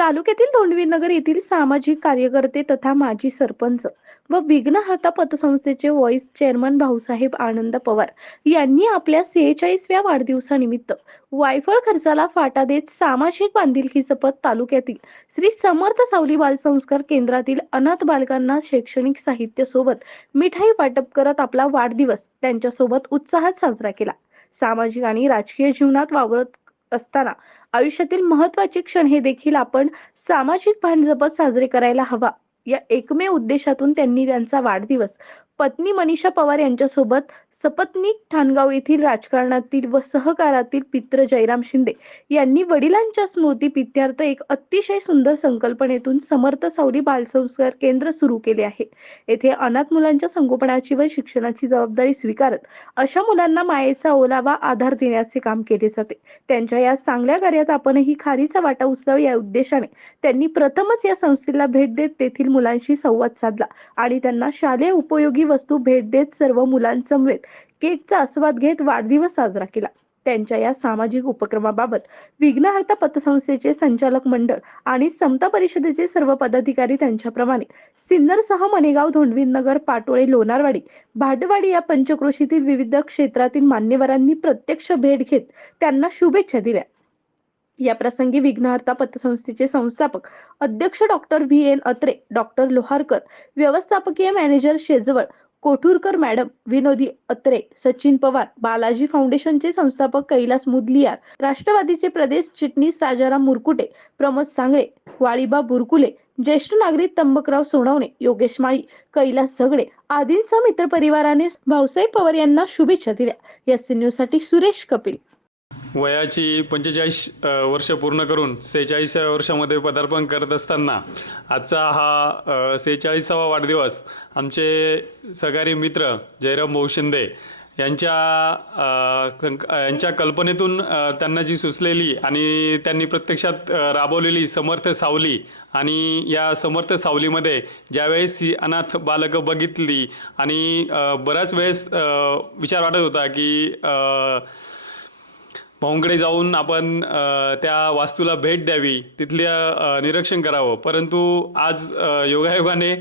तालुक्यातील धोंडवीनगर येथील सामाजिक कार्यकर्ते तथा माजी सरपंच व विघ्नहर्ता पतसंस्थेचे व्हॉइस चेअरमन भाऊसाहेब आनंद पवार यांनी आपल्या सेहेचाळीसव्या वाढदिवसानिमित्त वायफळ खर्चाला फाटा देत सामाजिक बांधिलकीचं पद तालुक्यातील श्री समर्थ सावली बालसंस्कार केंद्रातील अनाथ बालकांना शैक्षणिक साहित्य सोबत मिठाई वाटप करत आपला वाढदिवस त्यांच्यासोबत उत्साहात साजरा केला. सामाजिक आणि राजकीय जीवनात वावरत असताना आयुष्यातील महत्त्वाचे क्षण हे देखील आपण सामाजिक भान जपत साजरे करायला हवा. या एकमेव उद्देशातून त्यांनी त्यांचा वाढदिवस. पत्नी मनीषा पवार यांच्यासोबत सपत्नीक ठाणगाव येथील राजकारणातील व सहकारातील पित्र जयराम शिंदे यांनी वडिलांच्या स्मृती पित्यार्थ एक अतिशय सुंदर संकल्पनेतून समर्थ सावली बालसंस्कार केंद्र सुरू केले आहे. येथे अनाथ मुलांच्या संगोपनाची व शिक्षणाची जबाबदारी स्वीकारत अशा मुलांना मायेचा ओलावा आधार देण्याचे काम केले जाते. त्यांच्या या चांगल्या कार्यात आपणही खारीचा वाटा उचलावा या उद्देशाने त्यांनी प्रथमच या संस्थेला भेट देत तेथील मुलांशी संवाद साधला आणि त्यांना शालेय उपयोगी वस्तू भेट देत सर्व मुलांसमवेत केकचा आस्वाद घेत वाढदिवस साजरा केला. त्यांच्या या सामाजिक उपक्रमाबाबत विघ्नहर्ता पतसंस्थेचे संचालक मंडळ आणि समता परिषदेचे सर्व पदाधिकारी त्यांच्याप्रमाणे सिन्नरसह मनेगाव धोंडवीनगर पाटोळे लोणारवाडी भाटवाडी या पंचक्रोशीतील विविध क्षेत्रातील मान्यवरांनी प्रत्यक्ष भेट घेत त्यांना शुभेच्छा दिल्या. या प्रसंगी विघ्नहर्ता पतसंस्थेचे संस्थापक अध्यक्ष doctor V N Atre doctor Loharkar व्यवस्थापकीय मॅनेजर शेजवळ कोठूरकर मॅडम विनोदी अत्रे सचिन पवार बालाजी फाउंडेशनचे संस्थापक कैलास मुदलियार राष्ट्रवादीचे प्रदेश चिटणीस राजाराम मुरकुटे प्रमोद सांगळे वाळीबा बुरकुले ज्येष्ठ नागरिक तंबकराव सोनवणे योगेश माळी कैलास झगडे आदींसह मित्र परिवाराने भाऊसाहेब पवार यांना शुभेच्छा दिल्या. या न्यूजसाठी सुरेश कपिल. वयाची पंचेचाळीस वर्ष पूर्ण करून सेहेचाळीसाव्या वर्षामध्ये पदार्पण करत असताना आजचा हा सेहेचाळीसावा वाढदिवस आमचे सहकारी मित्र जयराम भाऊ शिंदे यांच्या यांच्या कल्पनेतून त्यांना जी सुचलेली आणि त्यांनी प्रत्यक्षात राबवलेली समर्थ सावली आणि या समर्थ सावलीमध्ये ज्यावेळेस ही अनाथ बालकं बघितली आणि बऱ्याच वेळेस विचार वाटत होता की भाऊंकडे जाऊन आपण त्या वास्तूला भेट द्यावी तिथल्या निरीक्षण करावं. परंतु आज योगायोगाने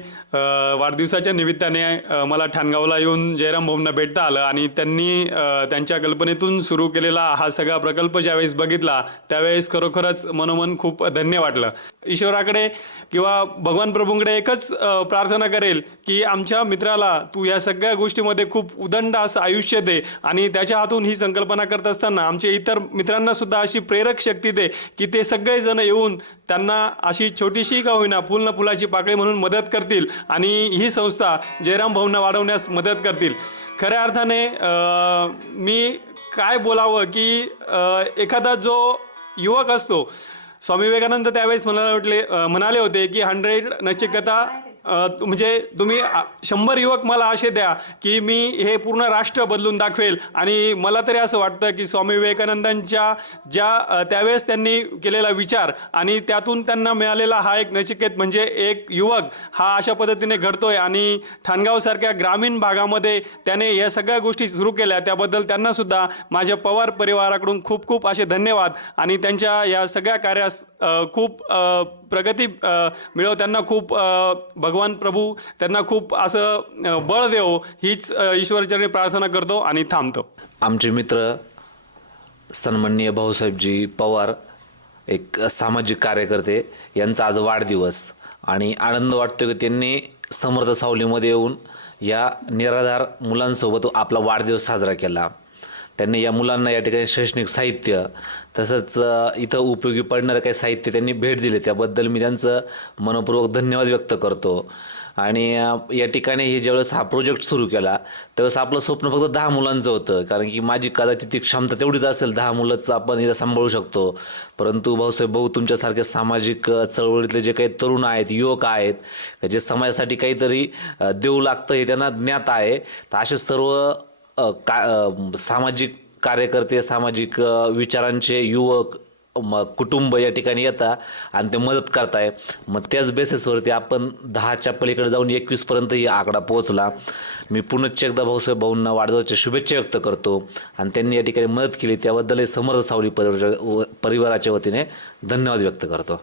वाढदिवसाच्या निमित्ताने मला ठाणगावला येऊन जयराम भाऊंना भेटता आलं आणि त्यांनी त्यांच्या कल्पनेतून सुरू केलेला हा सगळा प्रकल्प ज्यावेळेस बघितला त्यावेळेस खरोखरच मनोमन खूप धन्य वाटलं. ईश्वराकडे किंवा भगवान प्रभूंकडे एकच प्रार्थना करेल की आमच्या मित्राला तू या सगळ्या गोष्टीमध्ये खूप उदंड असं आयुष्य दे आणि त्याच्या हातून ही संकल्पना करत असताना आमचे इतर मित्रांना सुद्धा अशी प्रेरक शक्ती दे की ते सगळेजण येऊन त्यांना अशी छोटीशी का होईना फुल न फुलाची पाकळी म्हणून मदत करतील आणि ही संस्था जयराम भाऊंना वाढवण्यास मदत करतील. खऱ्या अर्थाने मी काय बोलावं की एखादा जो युवक असतो स्वामी विवेकानंद त्यावेळेस म्हणाले म्हणाले होते की हंड्रेड नचिकता म्हणजे तुम्ही शंभर युवक मला असे द्या की मी हे पूर्ण राष्ट्र बदलून दाखवेल. आणि मला तरी असं वाटतं की स्वामी विवेकानंदांच्या ज्या त्यावेळेस त्यांनी केलेला विचार आणि त्यातून त्यांना मिळालेला हा एक नचिकेत म्हणजे एक युवक हा अशा पद्धतीने घडतोय आणि ठाणगावसारख्या ग्रामीण भागामध्ये त्याने या सगळ्या गोष्टी सुरू केल्या. त्याबद्दल त्यांनासुद्धा माझ्या पवार परिवाराकडून खूप खूप असे धन्यवाद आणि त्यांच्या या सगळ्या कार्यास खूप प्रगती मिळव. त्यांना खूप भगवान प्रभू त्यांना खूप असं बळ देव. हीच ईश्वरचरणी प्रार्थना करतो आणि थांबतो. आमचे मित्र सन्माननीय भाऊसाहेबजी पवार एक सामाजिक कार्यकर्ते यांचा आज वाढदिवस. आणि आनंद वाटतो की त्यांनी समर्थ सावलीमध्ये येऊन या निराधार मुलांसोबत आपला वाढदिवस साजरा केला. त्यांनी या मुलांना या ठिकाणी शैक्षणिक साहित्य तसंच इथं उपयोगी पडणारं काही साहित्य त्यांनी भेट दिले. त्याबद्दल मी त्यांचं मनपूर्वक धन्यवाद व्यक्त करतो. आणि या ठिकाणी हे ज्यावेळेस हा प्रोजेक्ट सुरू केला त्यावेळेस आपलं स्वप्न फक्त दहा मुलांचं होतं. कारण की माझी कदाचित ती क्षमता तेवढीच असेल दहा मुलंच आपण इथं सांभाळू शकतो. परंतु भाऊसाहेब भाऊ तुमच्यासारखे सामाजिक चळवळीतले जे काही तरुण आहेत युवक आहेत जे समाजासाठी काहीतरी देऊ लागतं हे त्यांना ज्ञात आहे तर असे सर्व का सामाजिक कार्यकर्ते सामाजिक विचारांचे युवक म कुटुंब या ठिकाणी येता आणि ते मदत करताय. मग त्याच बेसिसवरती आपण दहाच्या पलीकडे जाऊन एकवीसपर्यंत ही आकडा पोहोचला. मी पुनश्च एकदा भाऊसाहेब भाऊंना वाढदिवसाच्या शुभेच्छा व्यक्त करतो आणि त्यांनी या ठिकाणी मदत केली. त्याबद्दलही समर्थ सावली परिवार परिवाराच्या वतीने धन्यवाद व्यक्त करतो.